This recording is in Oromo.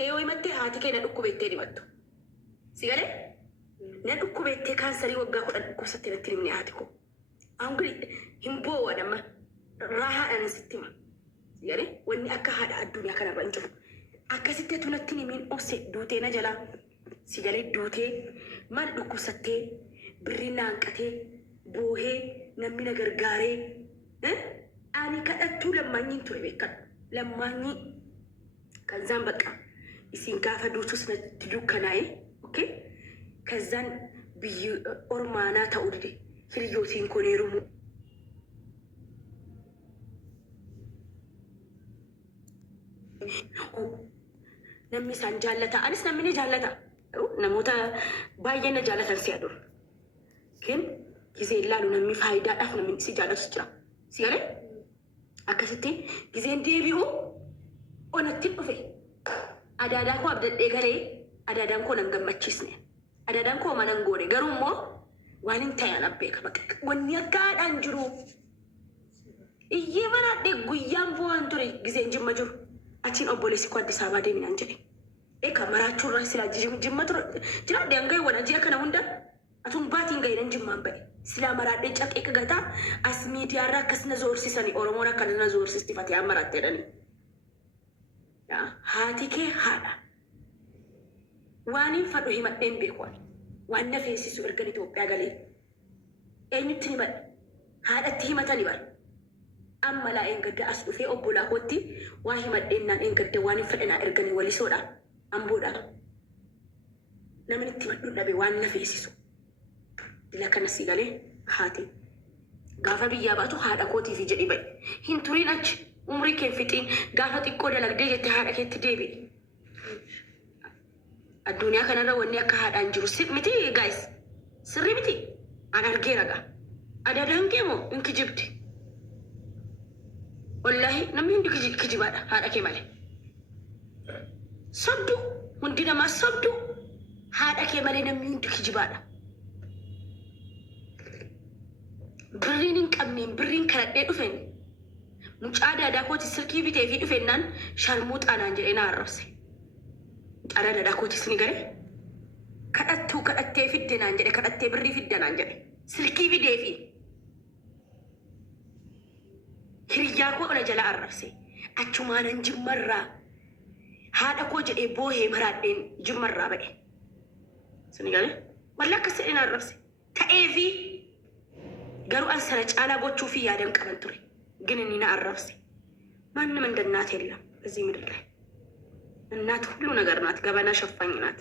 dhukkubette yoo himatte haati kee na dhukkubettee himattu. Si galee na dhukkubettee kaansarii waggaa 10 dhukkubsattee natti himne haati koo. An gudi hin boo'adama raahaadhaan sitti hima. Si galee wanni akka haadha addunyaa kanarra hin jiru. Akkasitti tunatti himin obse duutee na jalaa. Si galee duutee maal dhukkubsattee birrii naanqatee boohee namni na gargaaree ani kadhattuu lammaanyiin ture beekan lammaanyii ከዛን በቃ isin gaafa duutus natti dukkanaa'e okay ከዛን ብይ ኦርማና ታውድዴ hiriyootiin koneerumu namni isaan jaallata anis namni ni jaallata namoota baay'ee na jaallatan si adur kin gisee ilaalu namni faayidaadhaaf namni si jaallatu jira si galee akkasitti giseen deebi'u onatti dhufe adaadaa koo abdadhee galee adaadaan koo nan gammachiisne adaadaan koo manan goone garuu immoo waan hin ta'an abbeeka bakka wanni akka haadhaan jiru iyyee manaadhee guyyaan bu'aan ture giseen jimma jiru achiin obboleessi koo Addis Ababaa deeminaan jedhe eeka maraachuurraa silaa jimma ture jiraadhee hanga wala ji'a kana hunda atun baatiin gahinan jimmaan ba'e silaa maraadhee caqee qagataa as miidiyaarraa akkas na zoorsisanii Oromoon akkana na zoorsistifatee ammaraatti jedhanii. Haati kee haadha waan hin fadhu himadheen beekuun waan na feesisu ergan Itoophiyaa galee eenyutti himadhe haadhatti himatani bar amma laa engadda as dhufee obbolaa kootti waa himadheennaan engadda waan hin fadhanaa erganii walisoodha amboodha namni itti himadhu dhabe waan na feesisu dila kana si galee haati gaafa biyyaa baatu haadha kootiif jedhi ba'i hin turiin achi umrii kee fixiin gaafa xiqqoo dalagdee jette haadha keetti deebi'i. Addunyaa kanarra wanni akka haadhaan jiru miti gaayis sirrii miti an argeera gaa adaadaan kee moo hin kijibdi wallaahi namni hundi kijibaadha haadha kee malee sobdu hundi namaa sobdu haadha kee malee namni hundi kijibaadha. Birriin hin qabneen birriin kadhadhee dhufeen mucaa daadaa kooti silkii bitee fi dhufennaan sharmuu xaanaan jedhee na arrabse. Xaara daadaa kootis ni garee kadhattee fidde naan jedhe kadhattee birrii fidde naan jedhe silkii fidee fi hiriyyaa koo ona jala arrabse achumaanan jimmarraa haadha koo jedhee boohee maraadheen jimmarraa ba'e. Sini garee walla akkas jedhee na arrabse ta'ee fi garuu an sana caalaa gochuu fi yaadan qaban ture. ግን እኔና አረፍሴ ማንም እንደ እናት የለም እዚህ ምድር ላይ እናት ሁሉ ነገር ናት ገበና ሸፋኝ ናት